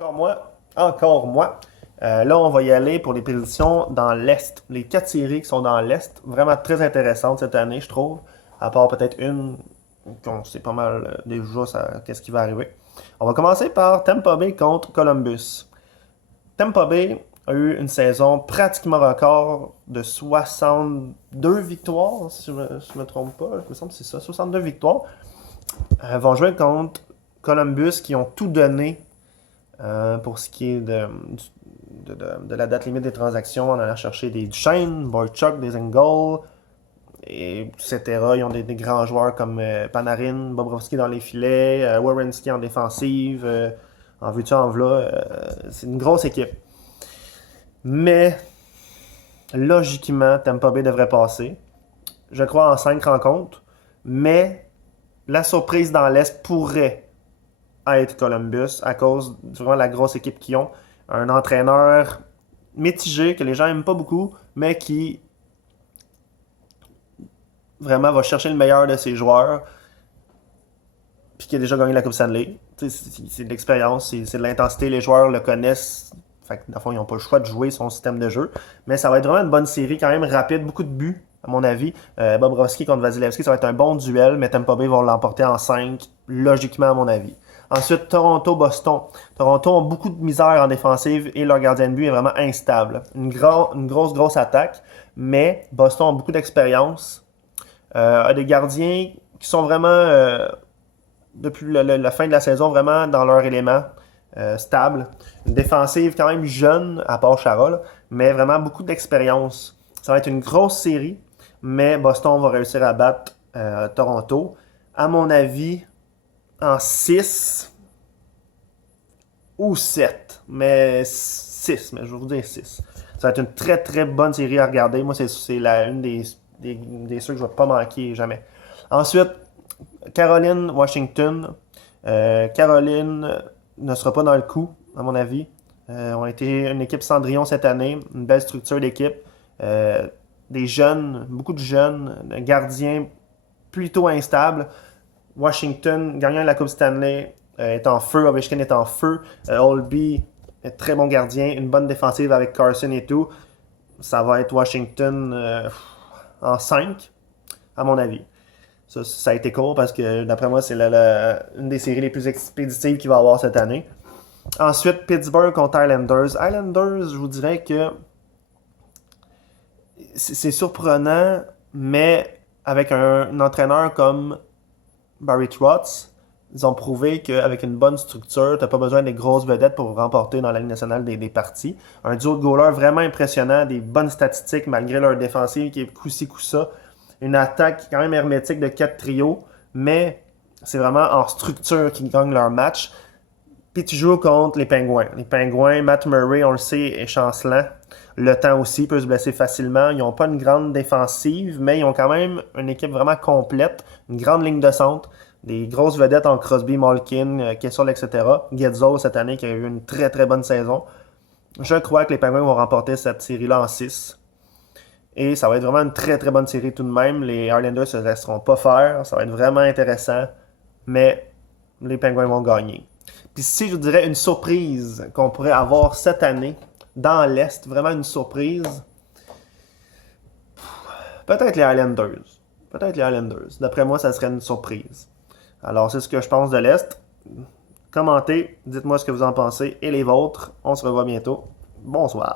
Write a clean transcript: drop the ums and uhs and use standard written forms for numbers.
Encore moi. Là, on va y aller pour les prédictions dans l'Est. Les 4 séries qui sont dans l'Est, vraiment très intéressantes cette année, je trouve. À part peut-être une, qu'on sait pas mal déjà qu'est-ce qui va arriver. On va commencer par Tampa Bay contre Columbus. Tampa Bay a eu une saison pratiquement record de 62 victoires, si je me trompe pas. Il me semble que c'est ça, 62 victoires. Vont jouer contre Columbus qui ont tout donné pour ce qui est de la date limite des transactions. On allait chercher des Duchesne, Boychuk, des Engel, etc. Ils ont des grands joueurs comme Panarin, Bobrovski dans les filets, Werenski en défensive, en veux-tu en v'là. C'est une grosse équipe. Mais, logiquement, Tampa Bay devrait passer. Je crois en 5 rencontres. Mais, la surprise dans l'Est pourrait être Columbus à cause de vraiment la grosse équipe qu'ils ont. Un entraîneur mitigé que les gens n'aiment pas beaucoup, mais qui vraiment va chercher le meilleur de ses joueurs, puis qui a déjà gagné la Coupe Stanley. C'est de l'expérience, c'est de l'intensité, les joueurs le connaissent. Fait que, dans le fond, ils n'ont pas le choix de jouer son système de jeu. Mais ça va être vraiment une bonne série, quand même rapide, beaucoup de buts, à mon avis. Bobrovski contre Vasilevski, ça va être un bon duel, mais Tampa Bay vont l'emporter en 5, logiquement, à mon avis. Ensuite, Toronto-Boston. Toronto ont beaucoup de misère en défensive et leur gardien de but est vraiment instable. Une grosse attaque, mais Boston a beaucoup d'expérience. A des gardiens qui sont vraiment, depuis la fin de la saison, vraiment dans leur élément, stable. Une défensive quand même jeune, à part Chara, mais vraiment beaucoup d'expérience. Ça va être une grosse série, mais Boston va réussir à battre Toronto. À mon avis, en 6 ou 7, mais 6, mais je vais vous dire 6. Ça va être une très très bonne série à regarder. Moi, c'est une des ceux que je ne vais pas manquer jamais. Ensuite, Caroline-Washington. Caroline ne sera pas dans le coup, à mon avis. On a été une équipe Cendrillon cette année, une belle structure d'équipe. Des jeunes, beaucoup de jeunes, gardiens plutôt instables. Washington, gagnant la Coupe Stanley, est en feu. Ovechkin est en feu. Holtby est très bon gardien. Une bonne défensive avec Carson et tout. Ça va être Washington en 5, à mon avis. Ça a été court parce que, d'après moi, c'est une des séries les plus expéditives qu'il va y avoir cette année. Ensuite, Pittsburgh contre Islanders. Islanders, je vous dirais que c'est surprenant, mais avec un entraîneur comme Barry Trotz, ils ont prouvé qu'avec une bonne structure, tu n'as pas besoin des grosses vedettes pour remporter dans la Ligue nationale des parties. Un duo de goalers vraiment impressionnant, des bonnes statistiques malgré leur défensive qui est coup-ci, coup-ça. Une attaque quand même hermétique de 4 trios, mais c'est vraiment en structure qu'ils gagnent leur match. Puis tu joues contre les Pingouins. Les Pingouins, Matt Murray, on le sait, est chancelant. Le temps aussi peut se blesser facilement. Ils n'ont pas une grande défensive, mais ils ont quand même une équipe vraiment complète. Une grande ligne de centre. Des grosses vedettes en Crosby, Malkin, Kessel, etc. Ghetzo cette année qui a eu une très très bonne saison. Je crois que les Penguins vont remporter cette série-là en 6. Et ça va être vraiment une très très bonne série tout de même. Les Islanders ne se laisseront pas faire. Ça va être vraiment intéressant. Mais les Penguins vont gagner. Puis si je vous dirais une surprise qu'on pourrait avoir cette année dans l'Est, vraiment une surprise, peut-être les Islanders. Peut-être les Islanders. D'après moi, ça serait une surprise. Alors, c'est ce que je pense de l'Est. Commentez, dites-moi ce que vous en pensez et les vôtres. On se revoit bientôt. Bonsoir.